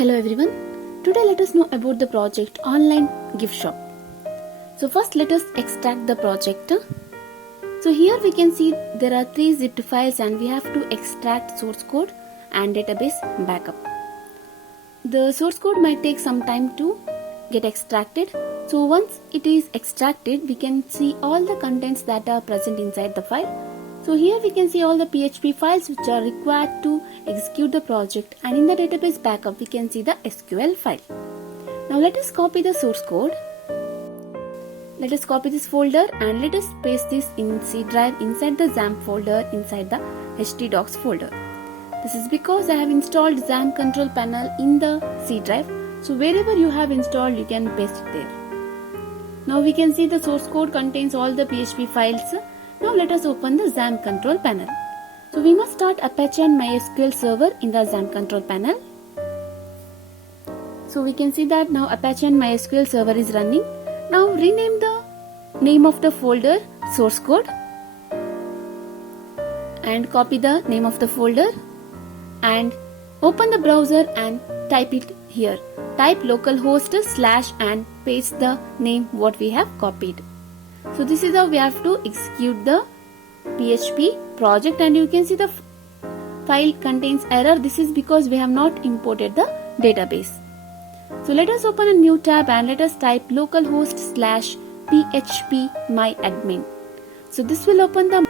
Hello everyone. Today let us know about the project online gift shop. So first let us extract the project. So here we can see there are 3 zipped files and we have to extract source code and database backup. The source code might take some time to get extracted. So once it is extracted, we can see all the contents that are present inside the file. So here we can see all the PHP files which are required to execute the project, and in the database backup we can see the SQL file. Now let us copy the source code. Let us copy this folder and let us paste this in C drive inside the XAMPP folder inside the htdocs folder. This is because I have installed XAMPP control panel in the C drive. So wherever you have installed, you can paste it there. Now we can see the source code contains all the PHP files. Now let us open the XAMPP control panel. So we must start Apache and MySQL server in the XAMPP control panel. So we can see that now Apache and MySQL server is running. Now rename the name of the folder source code and copy the name of the folder and open the browser and type it here. Type localhost / and paste the name what we have copied. So this is how we have to execute the PHP project, and you can see the file contains error. This is because we have not imported the database. So let us open a new tab and let us type localhost / php myadmin. So this will open the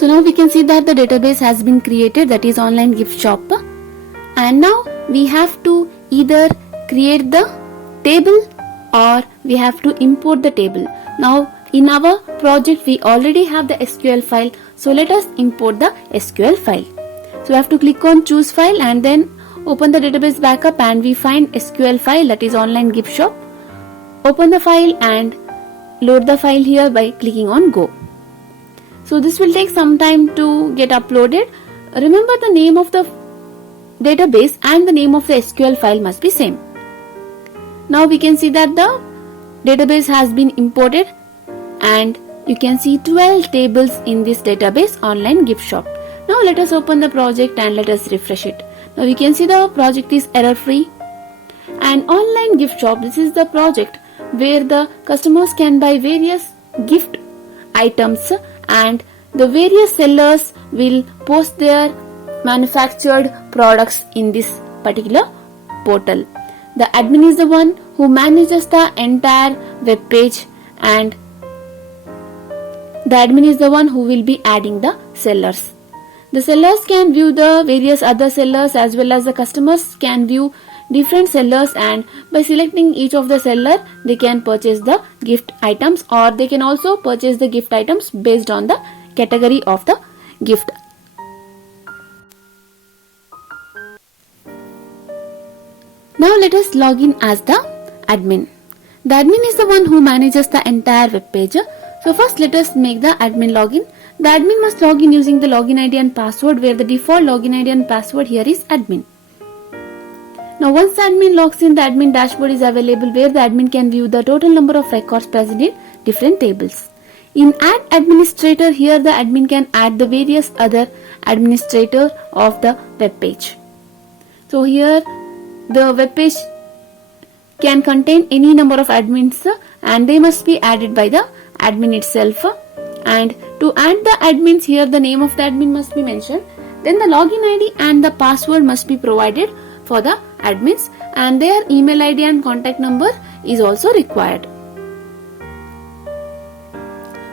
So now we can see that the database has been created, that is online gift shop, and now we have to either create the table or we have to import the table. Now in our project we already have the SQL file, so let us import the SQL file. So we have to click on choose file and then open the database backup and we find SQL file, that is online gift shop. Open the file and load the file here by clicking on go. So this will take some time to get uploaded. Remember, the name of the database and the name of the SQL file must be same. Now we can see that the database has been imported and you can see 12 tables in this database online gift shop. Now let us open the project and let us refresh it. Now we can see the project is error free. And online gift shop, this is the project where the customers can buy various gift items and the various sellers will post their manufactured products in this particular portal. The admin is the one who manages the entire web page, and the admin is the one who will be adding the sellers. The sellers can view the various other sellers as well as the customers can view different sellers, and by selecting each of the seller they can purchase the gift items, or they can also purchase the gift items based on the category of the gift. Now let us log in as the admin. The admin is the one who manages the entire web page. So first let us make the admin login. The admin must log in using the login ID and password, where the default login ID and password here is admin. Now once the admin logs in, the admin dashboard is available where the admin can view the total number of records present in different tables. In add administrator, here the admin can add the various other administrator of the web page. So here the web page can contain any number of admins and they must be added by the admin itself. And to add the admins, here the name of the admin must be mentioned, then the login ID and the password must be provided for the admins, and their email ID and contact number is also required.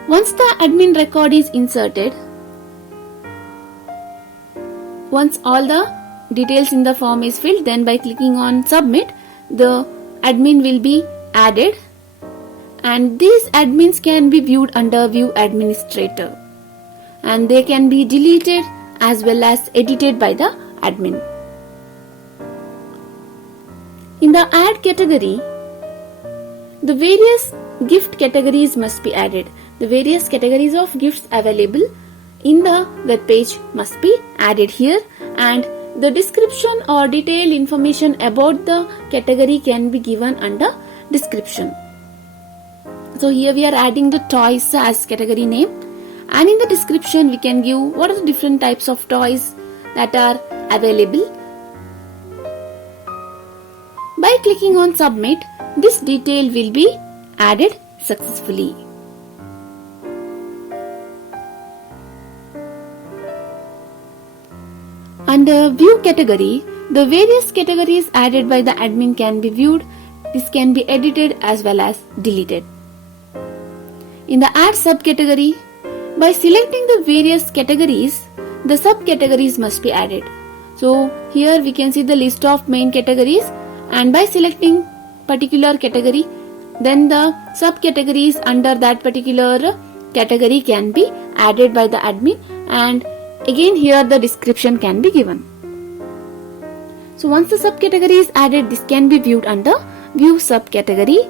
Once the admin record is inserted, once all the details in the form is filled, then by clicking on submit, the admin will be added, and these admins can be viewed under view administrator, and they can be deleted as well as edited by the admin. In the add category, the various gift categories must be added. The various categories of gifts available in the web page must be added here, and the description or detailed information about the category can be given under description. So here we are adding the toys as category name, and in the description we can give what are the different types of toys that are available. By clicking on submit, this detail will be added successfully. Under view category, the various categories added by the admin can be viewed. This can be edited as well as deleted. In the add subcategory, by selecting the various categories, the subcategories must be added. So here we can see the list of main categories, and by selecting particular category, then the subcategories under that particular category can be added by the admin, and again here the description can be given. So once the subcategory is added, this can be viewed under view subcategory,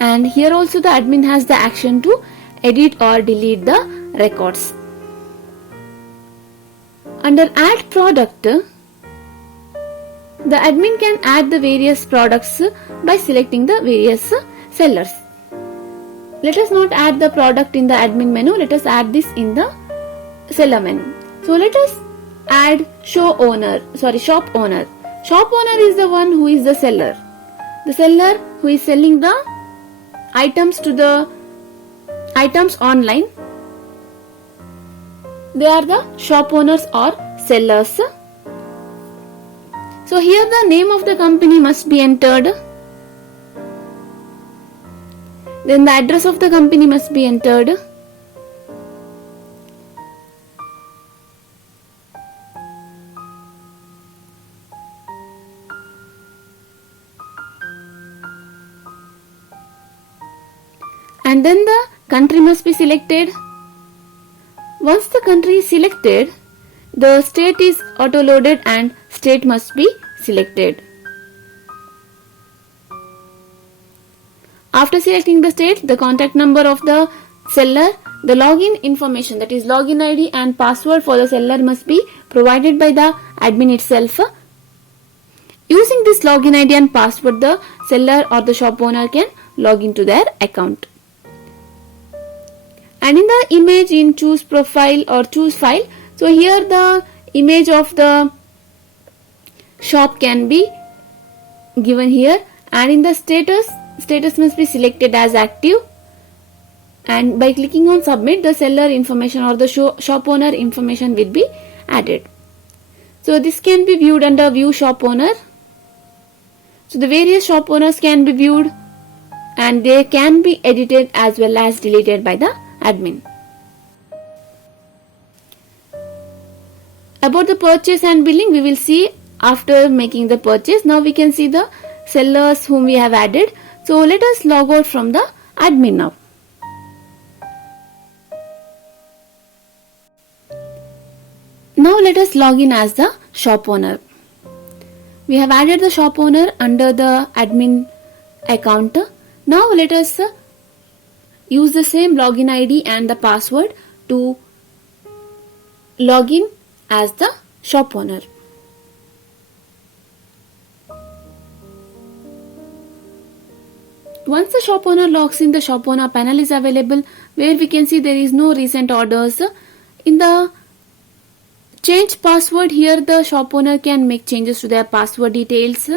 and here also the admin has the action to edit or delete the records. Under add product, the admin can add the various products by selecting the various sellers. Let us not add the product in the admin menu, let us add this in the seller menu. So let us add shop owner. Shop owner is the one who is the seller. The seller who is selling the items online. They are the shop owners or sellers. So here the name of the company must be entered. Then the address of the company must be entered. And then the country must be selected. Once the country is selected, the state is auto-loaded and state must be selected. After selecting the state, the contact number of the seller, the login information, that is login ID and password for the seller, must be provided by the admin itself. Using this login ID and password, the seller or the shop owner can log into their account. And in the image in choose profile or choose file, so here the image of the shop can be given here, and in the status must be selected as active, and by clicking on submit, the seller information or the shop owner information will be added. So this can be viewed under view shop owner. So the various shop owners can be viewed, and they can be edited as well as deleted by the admin. About the purchase and billing, we will see after making the purchase. Now we can see the sellers whom we have added. So let us log out from the admin now. Now let us log in as the shop owner. We have added the shop owner under the admin account. Now let us use the same login ID and the password to log in as the shop owner. Once the shop owner logs in, the shop owner panel is available, where we can see there is no recent orders. In the change password, here the shop owner can make changes to their password details.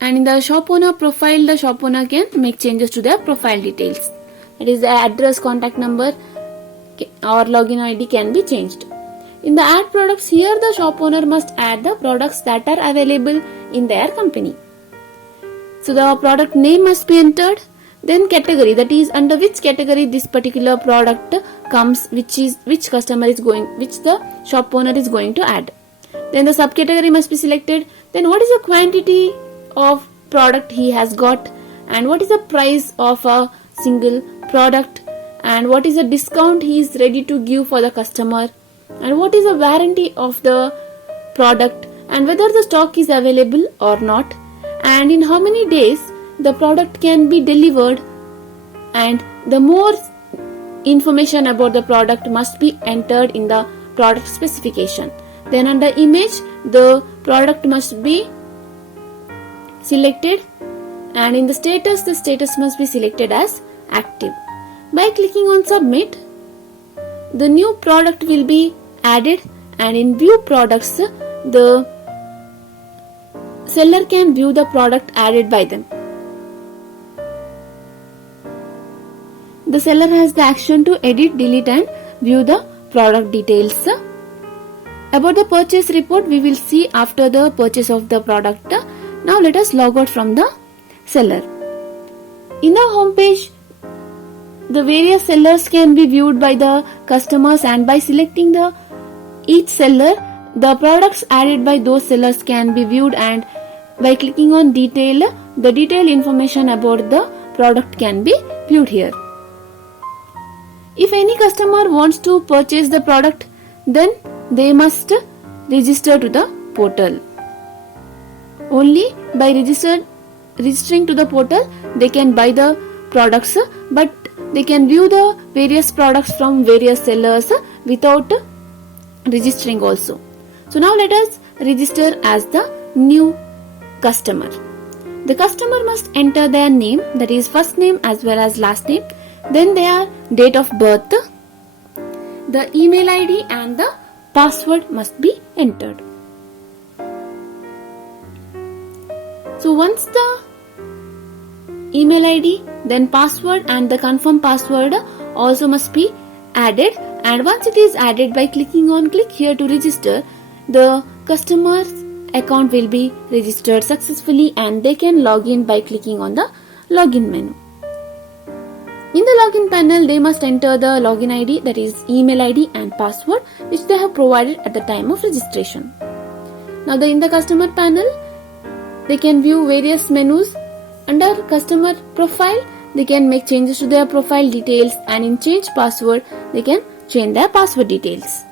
And in the shop owner profile, the shop owner can make changes to their profile details. That is, the address, contact number or login ID can be changed. In the add products, here the shop owner must add the products that are available in their company. So the product name must be entered, then category, that is under which category this particular product comes, which the shop owner is going to add. Then the subcategory must be selected. Then what is the quantity of product he has got, and what is the price of a single product, and what is the discount he is ready to give for the customer, and what is the warranty of the product, and whether the stock is available or not, and in how many days the product can be delivered, and the more information about the product must be entered in the product specification. Then under image, the product must be selected, and in the status must be selected as active. By clicking on submit, the new product will be added, and in view products, the seller can view the product added by them. The seller has the action to edit, delete and view the product details. About the purchase report, we will see after the purchase of the product. Now let us log out from the seller. In the home page, the various sellers can be viewed by the customers, and by selecting each seller, the products added by those sellers can be viewed, and by clicking on detail, the detailed information about the product can be viewed here. If any customer wants to purchase the product, then they must register to the portal. Only by registering to the portal, they can buy the products, but they can view the various products from various sellers without registering also. So now let us register as the new customer. The customer must enter their name, that is first name as well as last name, then their date of birth, the email ID and the password must be entered. So once the email ID, then password and the confirm password also must be added, and once it is added, by clicking on click here to register, the customer's account will be registered successfully, and they can log in by clicking on the login menu. In the login panel, they must enter the login ID, that is email ID and password, which they have provided at the time of registration. Now in the customer panel, they can view various menus. Under customer profile, they can make changes to their profile details, and in change password, they can change their password details.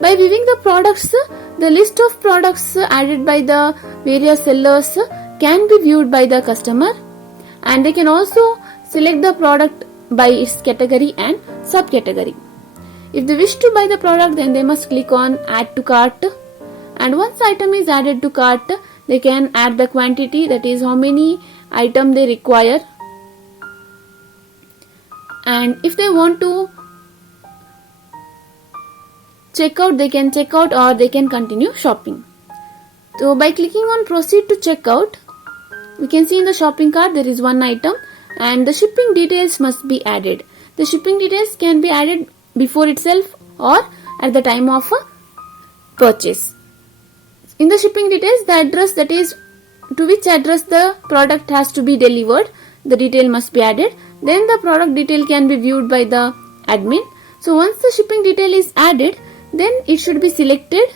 By viewing the products, the list of products added by the various sellers can be viewed by the customer, and they can also select the product by its category and subcategory. If they wish to buy the product, then they must click on add to cart, and once the item is added to cart, they can add the quantity, that is how many item they require, and if they want to check out, they can check out or they can continue shopping. So by clicking on proceed to checkout, we can see in the shopping cart there is one item, and the shipping details must be added. The shipping details can be added before itself or at the time of purchase. In the shipping details, the address, that is to which address the product has to be delivered, the detail must be added. Then the product detail can be viewed by the admin. So once the shipping detail is added, then it should be selected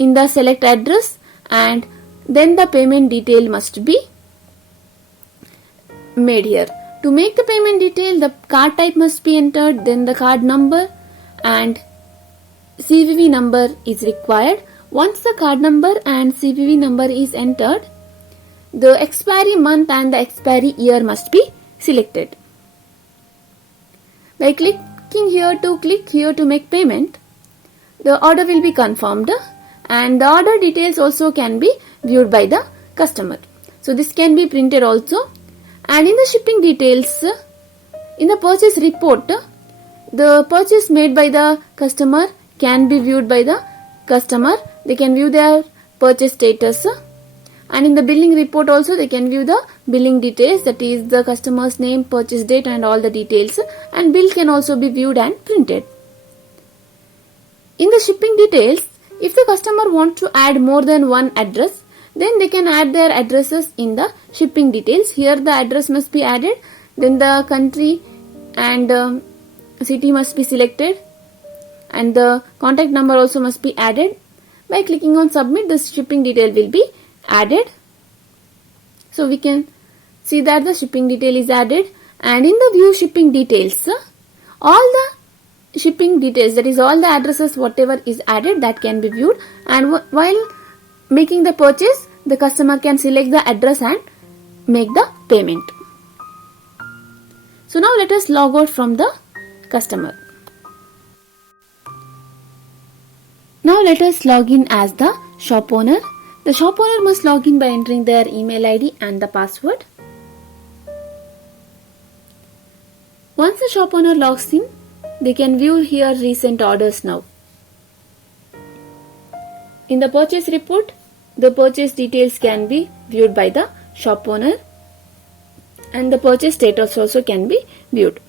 in the select address, and then the payment detail must be made here. To make the payment detail, the card type must be entered, then the card number and CVV number is required. Once the card number and CVV number is entered, the expiry month and the expiry year must be selected. By clicking here to make payment, the order will be confirmed, and the order details also can be viewed by the customer. So this can be printed also. And in the shipping details, in the purchase report, the purchase made by the customer can be viewed by the customer. They can view their purchase status, and in the billing report also they can view the billing details, that is the customer's name, purchase date and all the details, and bill can also be viewed and printed. In the shipping details, if the customer wants to add more than one address, then they can add their addresses in the shipping details. Here the address must be added, then the country and city must be selected, and the contact number also must be added. By clicking on submit, the shipping detail will be added. So we can see that the shipping detail is added, and in the view shipping details, all the shipping details, that is all the addresses whatever is added, that can be viewed, and while making the purchase, the customer can select the address and make the payment. So now let us log out from the customer. Now let us log in as the shop owner. The shop owner must log in by entering their email ID and the password. Once the shop owner logs in, they can view here recent orders now. In the purchase report, the purchase details can be viewed by the shop owner and the purchase status also can be viewed.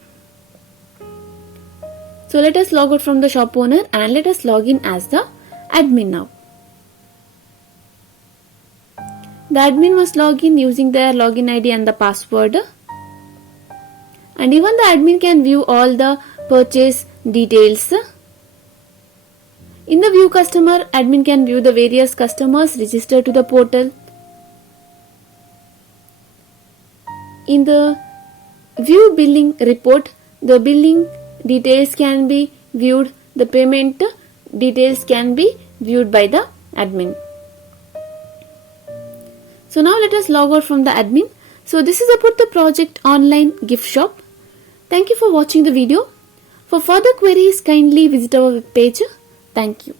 So let us log out from the shop owner and let us log in as the admin now. The admin must log in using their login ID and the password. And even the admin can view all the purchase details. In the view customer, admin can view the various customers registered to the portal. In the view billing report, the billing details can be viewed, the payment details can be viewed by the admin. So now let us log out from the admin. So this is about the project online gift shop. Thank you for watching the video. For further queries, kindly visit our webpage. Thank you.